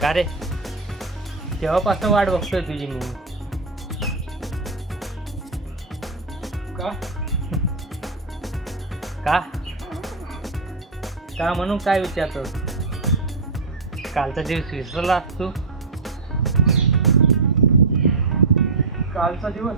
का रे तेव्हापासून वाट बघतोय तुझी मी. का का का म्हणून काय विचारतो? कालचा दिवस विसरला तू? कालचा दिवस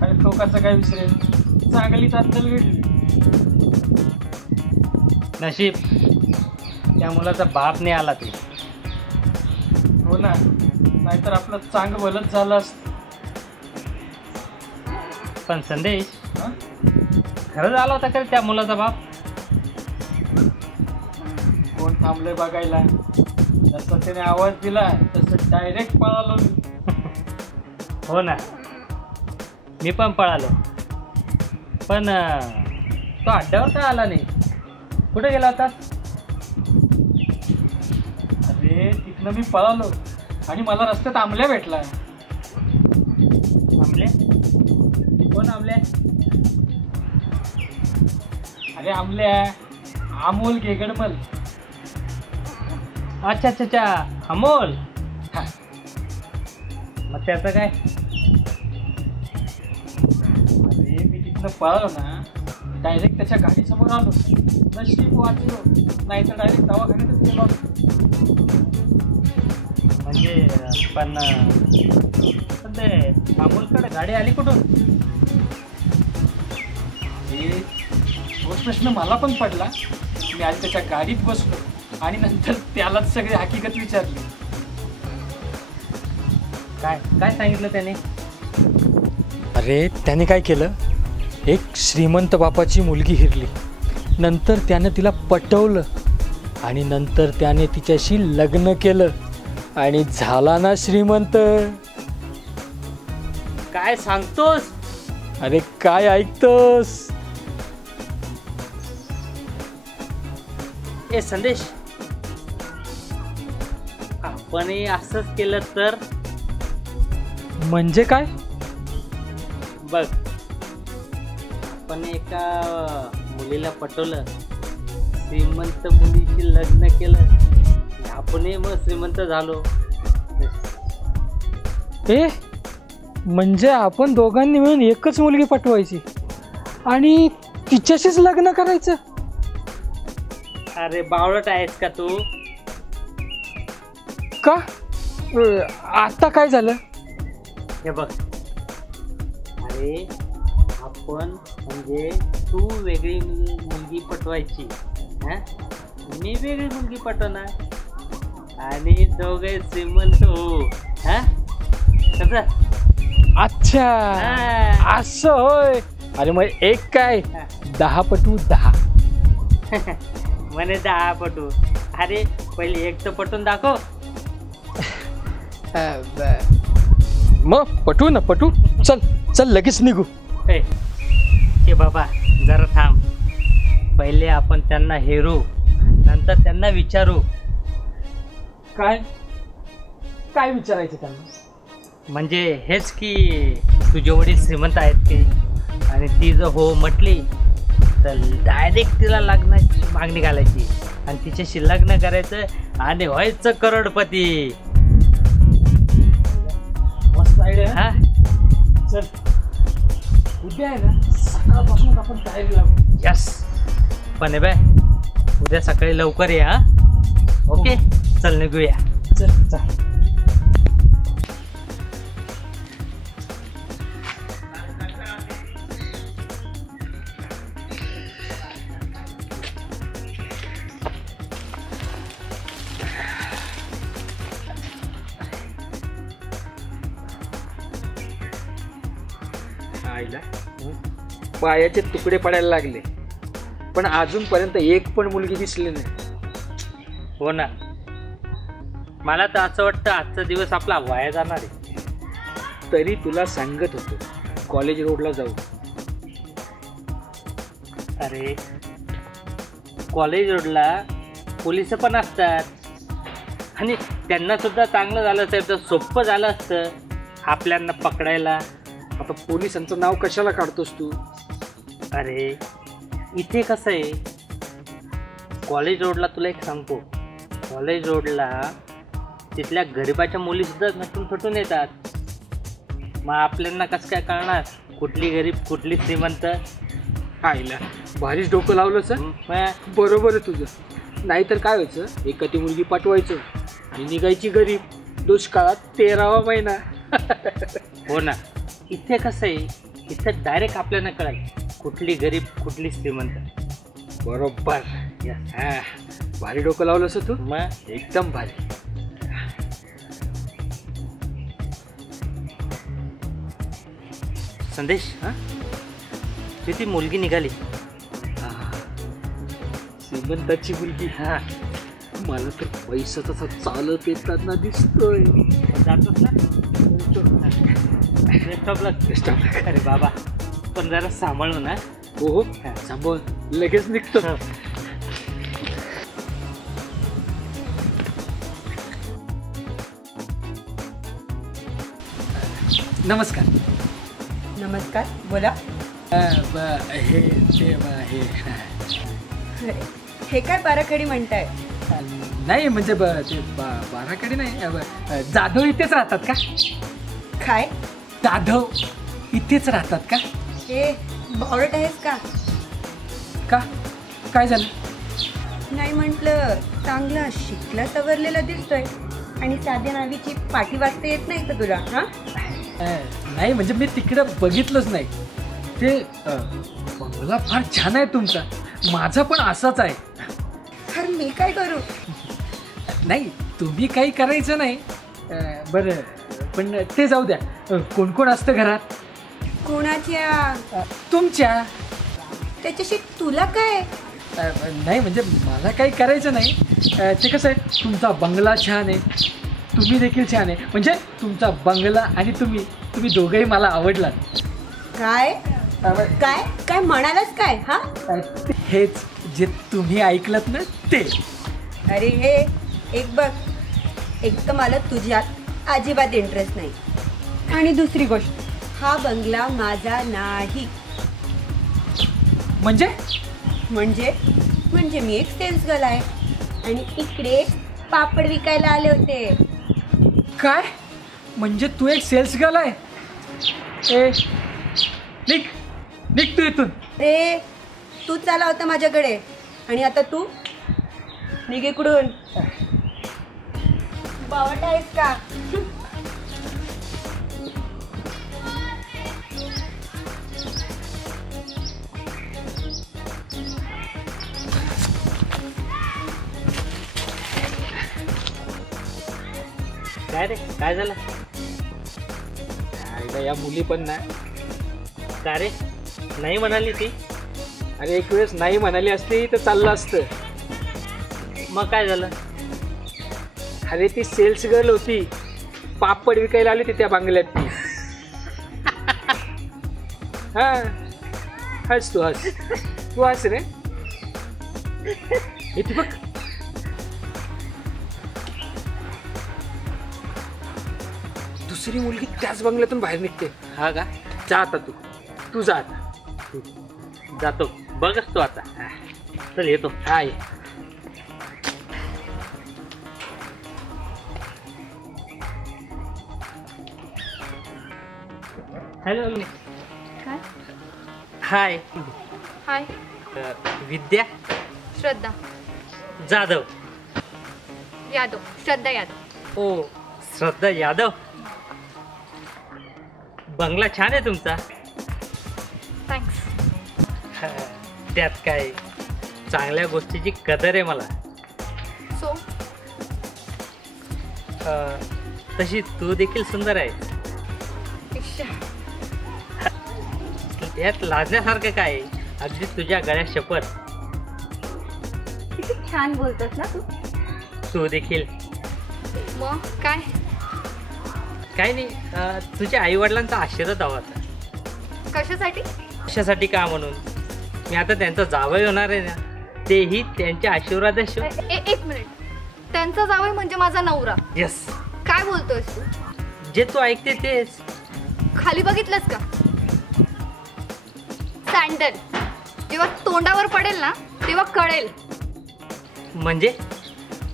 काय टोकाचा काय विसरेल. चांगलीच अद्दल घडली. नशीब त्या मुलाचा बाप नाही आला ते. हो ना, नाहीतर आपलं चांग भलत झालं असतं. पण संदेश हं? खरंच आला होता का त्या मुलाचा बाप? कोण थांबलंय बघायला? जसं त्याने आवाज दिला तसं डायरेक्ट पळालो मी. हो ना, मी पण पळालो. पण तो अड्ड्यावर का आला नाही? कुठे गेला होता? अरे तिथनं मी पळालो आणि मला रस्त्यात आमल्या भेटला. आमले? कोण आमले? अरे आमल्या, अमोल गेगडमल. अच्छा अच्छा अच्छा, अमोल. हा. मग त्याचं काय? अरे मी तिथनं पळालो ना, डायरेक्ट त्याच्या गाडीसमोर आलो. नशीब वाचलो, नाही तर डायरेक्ट दवाखान्यातच गेलो. म्हणजे पण ते अमोलकडे गाडी आली कुठून? तोच प्रश्न मला पण पडला. मी आज त्याच्या गाडीत बसलो आणि नंतर त्यालाच सगळी हकीकत विचारली. काय काय सांगितलं त्याने? अरे त्याने काय केलं, एक श्रीमंत बापाची मुलगी हिरली. नंतर त्यानं तिला पटवलं आणि नंतर त्याने तिच्याशी लग्न केलं आणि झाला ना श्रीमंत. काय सांगतोस? अरे काय ऐकतोस? ए संदेश, आपणही असंच केलं तर? म्हणजे काय? बघ, आपण एका मुलीला पटवलं, श्रीमंत मुलीशी लग्न केलं, आपणही मग श्रीमंत झालो. ए म्हणजे आपण दोघांनी मिळून एकच मुलगी पटवायची आणि तिच्याशीच लग्न करायचं? अरे बावळट आहेस का तू? का? आता काय झालं? हे बघ, अरे आपण म्हणजे तू वेगळी मुलगी पटवायची, हा? मी वेगळी मुलगी पटवणार आणि दोघे श्रीमंत हो. हा कसं? अच्छा, हा. असं होय. अरे मग एक काय, 10x10. म्हणे 10 पटू. अरे पहिले एक तर पटून दाखव. मग पटू ना, पटू. चल चल लगेच निघू. ए बाबा जरा थांब. पहिले आपण त्यांना हेरू, नंतर त्यांना विचारू. काय काय विचारायचं त्यांना? म्हणजे हेच की तुझे वडील श्रीमंत आहेत ते, आणि ती जर हो म्हटली तर डायरेक्ट तिला लग्नाची मागणी घालायची आणि तिच्याशी लग्न करायचं आणि व्हायचं करोडपती. मस्त आयडिया. हा चल उद्या आहे ना, सकाळपासूनच आपण तयारी लागू. यस. पण बाय उद्या सकाळी लवकर ये. हा ओके, चल निघूया. चल चल. आईला पायाचे तुकडे पडायला लागले, पण अजूनपर्यंत एक पण मुलगी दिसली नाही. हो ना, मला तर असं वाटतं आजचा दिवस आपला वाया जाणार आहे. तरी तुला सांगत होतो कॉलेज रोडला जाऊ. अरे कॉलेज रोडला पोलिस पण असतात आणि त्यांना सुद्धा चांगलं झालं असतं तर सोपं झालं असतं आपल्यांना पकडायला. आता पोलिसांचं नाव कशाला काढतोस तू? अरे इथे कसं आहे, कॉलेज रोडला तुला एक सांगतो, कॉलेज रोडला तिथल्या गरीबाच्या मुली सुद्धा नटून थटून येतात. मग आपल्याला कसं काय कळणार कुठली गरीब कुठली श्रीमंत? आईला भारीच डोकं लावलं सर. मग बरोबर आहे तुझं. नाहीतर काय व्हायचं, एखादी मुलगी पाठवायचं आणि निघायची गरीब, दुष्काळात 13वा महिना. हो ना. इथे कसं आहे, इथं डायरेक्ट आपल्याला कळेल कुठली गरीब कुठली श्रीमंत. बरोबर. Yes. हा, भारी डोकं लावलं असं तू. मग एकदम भारी. संदेश, ती मुलगी निघाली. श्रीमंताची मुलगी. हा, मला तर पैसा तसा चालत येताना दिसतोय. जातोस ना? Best of luck. अरे बाबा, पण जरा सांभाळू ना. हो हो, सांभाळ, लगेच निघतो. नमस्कार. नमस्कार, बोला. हे काय बाराखडी म्हणताय? नाही म्हणजे ते बाराकडे नाही, जाधव इथेच राहतात का? काय? जाधव इथेच राहतात का? हे बावळट आहेस का? का काय झालं? नाही म्हटलं, चांगला शिकला सवरलेला दिसतोय आणि साध्या नावीची पाठी वाजता येत नाही का तुला? हा, नाही म्हणजे मी तिकडं बघितलंच नाही. ते बंगला फार छान आहे तुमचा, माझा पण असाच आहे. तर मी काय करू? नाही, तुम्ही काही करायचं नाही. बरं, पण ते जाऊ द्या. कोण कोण असतं घरात? कोणाच्या? तुमच्या. त्याच्याशी तुला काय? नाही म्हणजे मला काही करायचं नाही. ते कसं आहे, तुमचा बंगला छान आहे, तुम्ही देखील छान आहे. म्हणजे तुमचा बंगला आणि तुम्ही दोघंही मला आवडलात. काय काय काय म्हणालास काय? हा, हेच जे तुम्ही ऐकलत ना ते. अरे हे एक बघ, एक तर मला तुझ्यात अजिबात इंटरेस्ट नाही, आणि दुसरी गोष्ट, हा बंगला माझा नाही. म्हणजे म्हणजे मी एक सेल्स गर्ल आहे आणि इकडे पापड विकायला आले होते. काय? म्हणजे तू एक सेल्स गर्ल आहे? ए, निघ तू इथून. रे, तू चाला होता माझ्याकडे आणि आता तू निघ इकडून. बावट आहेस का? काय रे, काय झालं? या मुली पण नाही. का रे, नाही म्हणाली ती? अरे एक वेळेस नाही म्हणाली असती तर चाललं असतं. मग काय झालं? अरे ती सेल्स गर्ल होती, पापड विकायला आली होती त्या बांगल्यात ती. हा, हस तू हस रे. इथे बघ. दुसरी मुलगी त्याच बंगल्यातून बाहेर निघते. हा का? जा आता तू जा आता. जातो, बघच तो आता. चल येतो. हाय. हॅलो. काय? हाय. हाय. विद्या श्रद्धा जाधव. यादव. श्रद्धा यादव. ओ, श्रद्धा यादव. बंगला छान आहे तुमचा. थँक्स. त्यात काय, चांगल्या गोष्टीची कदर आहे मला. सो तशी तू देखील सुंदर आहे. यात लाजण्यासारखं काय? अगदी तुझ्या गळ्यात शपथ. किती छान बोलतोस ना तू देखील. मग काय? काय नाही, तुझ्या आई वडिलांचा आशीर्वाद हवा होता. कशासाठी? कशासाठी का म्हणून, मी आता त्यांचा जावई होणार आहे ना, तेही त्यांच्या आशीर्वादाशिवाय. एक मिनिट. त्यांचा जावई म्हणजे माझा नवरा? यस. काय बोलतोयस तू? जे तू ऐकते तेच. खाली बघितलंस का? सँडल जेव्हा तोंडावर पडेल ना तेव्हा कळेल. म्हणजे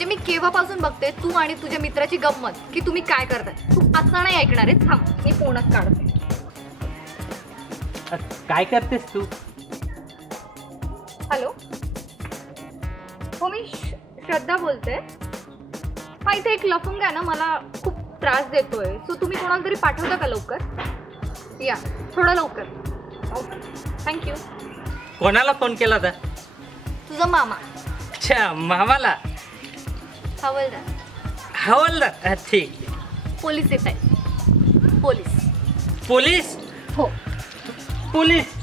म्हणजे मी केव्हापासून बघते तू आणि तुझ्या मित्राची गंमत की तुम्ही काय करताय. तू असं नाही ऐकणार आहे. थांब मी फोनच काढते. काय करतेस तू? हॅलो, हो मी श्रद्धा बोलते. हा इथे एक लफंग आहे ना, मला खूप त्रास देतोय. सो तुम्ही कोणाला तरी पाठवता का लवकर? या थोडं लवकर. Okay thank you. कोणाला फोन केला होता? तुझा मामा अच्छा, मामाला. हवलदार. हवालदार. ठीक. पोलीस येत आहे. पोलीस. पोलीस? हो. पोलीस?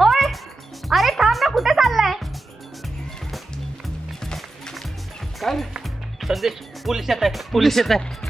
ओय अरे थांब ना, कुठे चाललाय? काय संदेश, पोलीस येत आहे. पोलीस येत आहे.